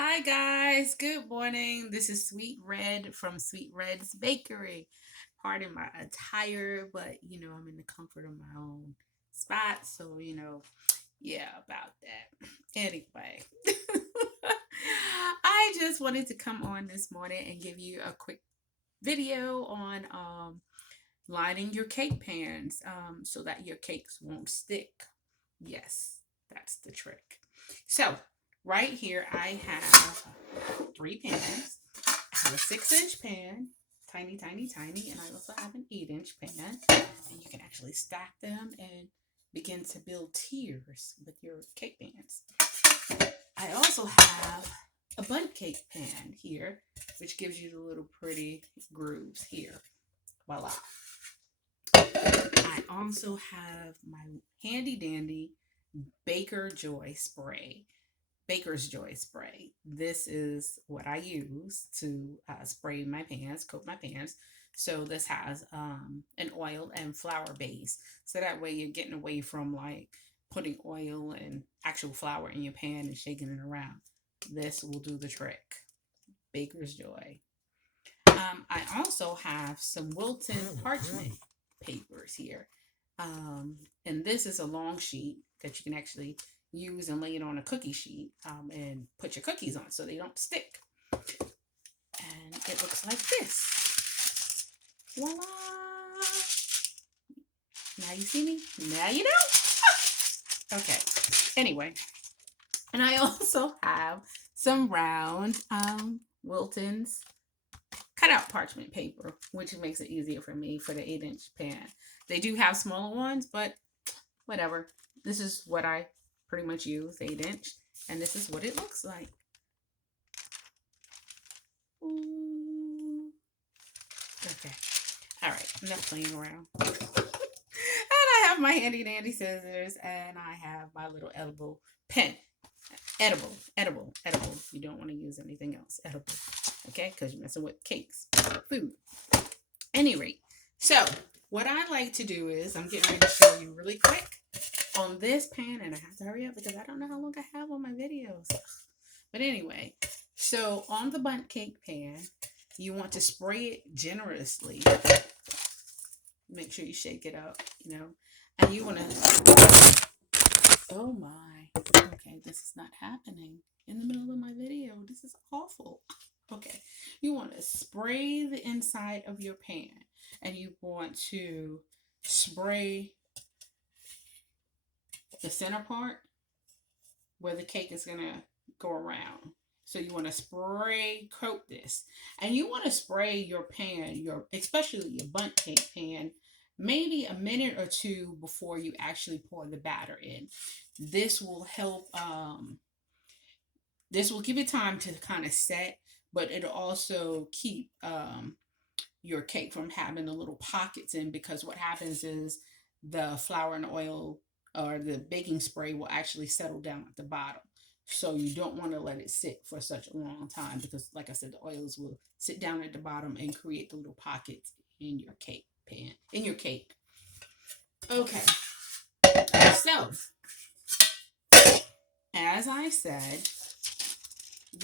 Hi guys, good morning. This is Sweet Red from Sweet Red's Bakery. Pardon my attire, but I'm in the comfort of my own spot, so yeah, about that. Anyway, I just wanted to come on this morning and give you a quick video on lining your cake pans so that your cakes won't stick. Yes, that's the trick. So, right here, I have three pans. I have a 6-inch pan, tiny, tiny, tiny, and I also have an 8-inch pan. And you can actually stack them and begin to build tiers with your cake pans. I also have a bundt cake pan here, which gives you the little pretty grooves here. Voila. I also have my handy dandy Baker's Joy spray. This is what I use to spray my pans, coat my pans. So this has an oil and flour base. So that way you're getting away from like putting oil and actual flour in your pan and shaking it around. This will do the trick. Baker's Joy. I also have some Wilton parchment papers here. And this is a long sheet that you can actually use and lay it on a cookie sheet and put your cookies on so they don't stick. And it looks like this. Voila! Now you see me? Now you know. Okay. Anyway, and I also have some round Wilton's cutout parchment paper, which makes it easier for me for the 8-inch pan. They do have smaller ones, but whatever. This is what I pretty much use, 8-inch, and this is what it looks like. Ooh. Okay. All right. Enough playing around. And I have my handy dandy scissors, and I have my little edible pen. Edible. You don't want to use anything else. Edible. Okay? Because you're messing with cakes, food. Any rate, so what I like to do is I'm getting ready to show you really quick on this pan, and I have to hurry up because I don't know how long I have on my videos. But anyway, so on the bundt cake pan, you want to spray it generously. Make sure you shake it up, and you want to. Oh my. Okay, this is not happening in the middle of my video. This is awful. Okay, you want to spray the inside of your pan, and you want to spray the center part where the cake is going to go around. So you want to spray coat this, and you want to spray your pan, especially your bundt cake pan, maybe a minute or two before you actually pour the batter in. This will help. This will give it time to kind of set, but it'll also keep your cake from having the little pockets in, because what happens is the flour and oil or the baking spray will actually settle down at the bottom. So you don't want to let it sit for such a long time because, like I said, the oils will sit down at the bottom and create the little pockets in your cake pan, in your cake. Okay. So, as I said,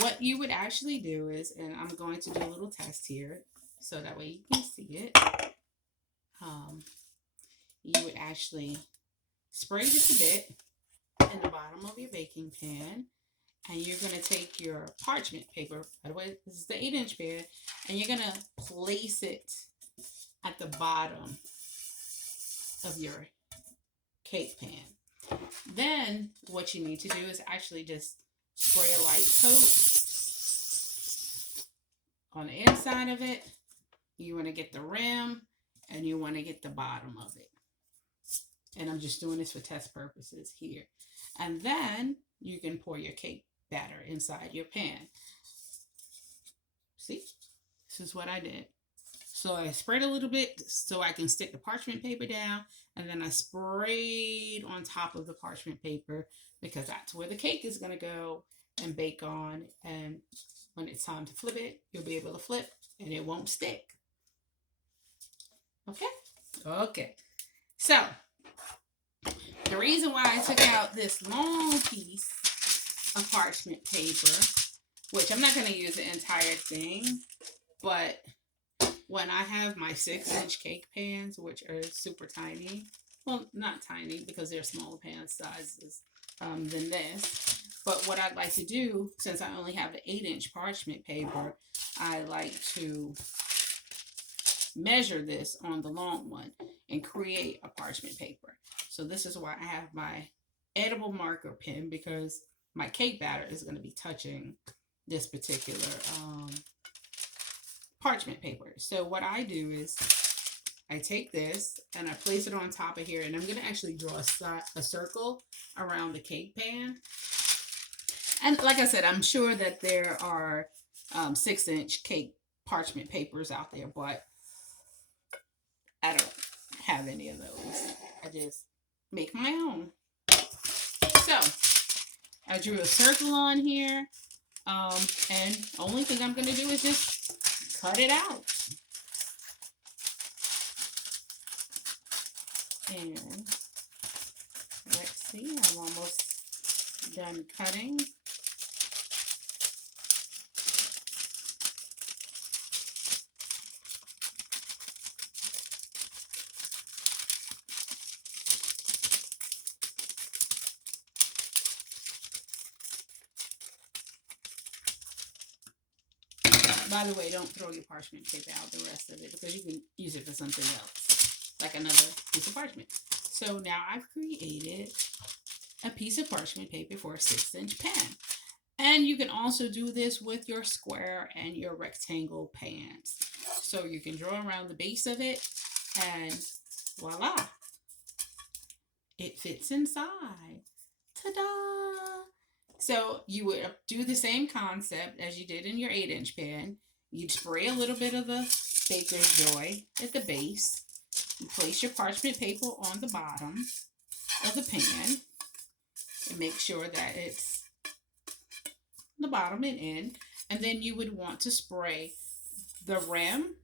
what you would actually do is, and I'm going to do a little test here so that way you can see it. You would actually spray just a bit in the bottom of your baking pan, and you're going to take your parchment paper. By the way, this is the 8-inch pan, and you're going to place it at the bottom of your cake pan. Then what you need to do is actually just spray a light coat on the inside of it. You want to get the rim, and you want to get the bottom of it. And I'm just doing this for test purposes here. And then you can pour your cake batter inside your pan. See? This is what I did. So I sprayed a little bit so I can stick the parchment paper down, and then I sprayed on top of the parchment paper because that's where the cake is going to go and bake on. And when it's time to flip it, you'll be able to flip and it won't stick. Okay? Okay. So, the reason why I took out this long piece of parchment paper which I'm not going to use the entire thing, but when I have my 6-inch cake pans, which are super tiny, well, not tiny because they're smaller pan sizes than this, but what I'd like to do, since I only have the 8-inch parchment paper, I like to measure this on the long one and create a parchment paper. So this is why I have my edible marker pen, because my cake batter is going to be touching this particular parchment paper. So what I do is I take this and I place it on top of here, and I'm going to actually draw a circle around the cake pan. And like I said, I'm sure that there are 6-inch cake parchment papers out there, but I don't have any of those. I just make my own. So I drew a circle on here, and only thing I'm going to do is just cut it out. And let's see, I'm almost done cutting. By the way, don't throw your parchment paper out, the rest of it, because you can use it for something else, like another piece of parchment. So now I've created a piece of parchment paper for a 6-inch pan. And you can also do this with your square and your rectangle pans. So you can draw around the base of it, and voila, it fits inside. Ta-da! So you would do the same concept as you did in your 8-inch pan. You'd spray a little bit of the Baker's Joy at the base. You place your parchment paper on the bottom of the pan and make sure that it's the bottom and end. And then you would want to spray the rim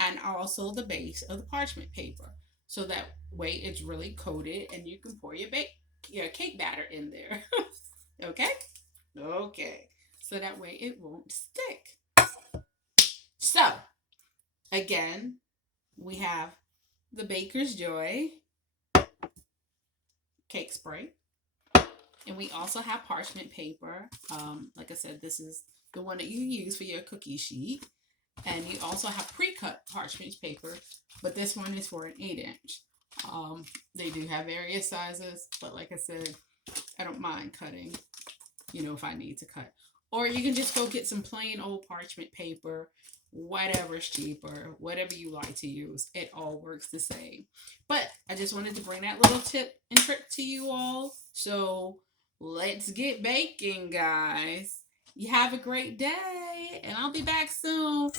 and also the base of the parchment paper. So that way it's really coated and you can pour your cake batter in there. Okay? Okay. So that way it won't stick. So, again, we have the Baker's Joy cake spray. And we also have parchment paper. Like I said, this is the one that you use for your cookie sheet. And you also have pre-cut parchment paper, but this one is for an 8-inch. They do have various sizes, but like I said, I don't mind cutting, if I need to cut. Or you can just go get some plain old parchment paper, whatever's cheaper, whatever you like to use. It all works the same. But I just wanted to bring that little tip and trick to you all. So let's get baking, guys. You have a great day, and I'll be back soon.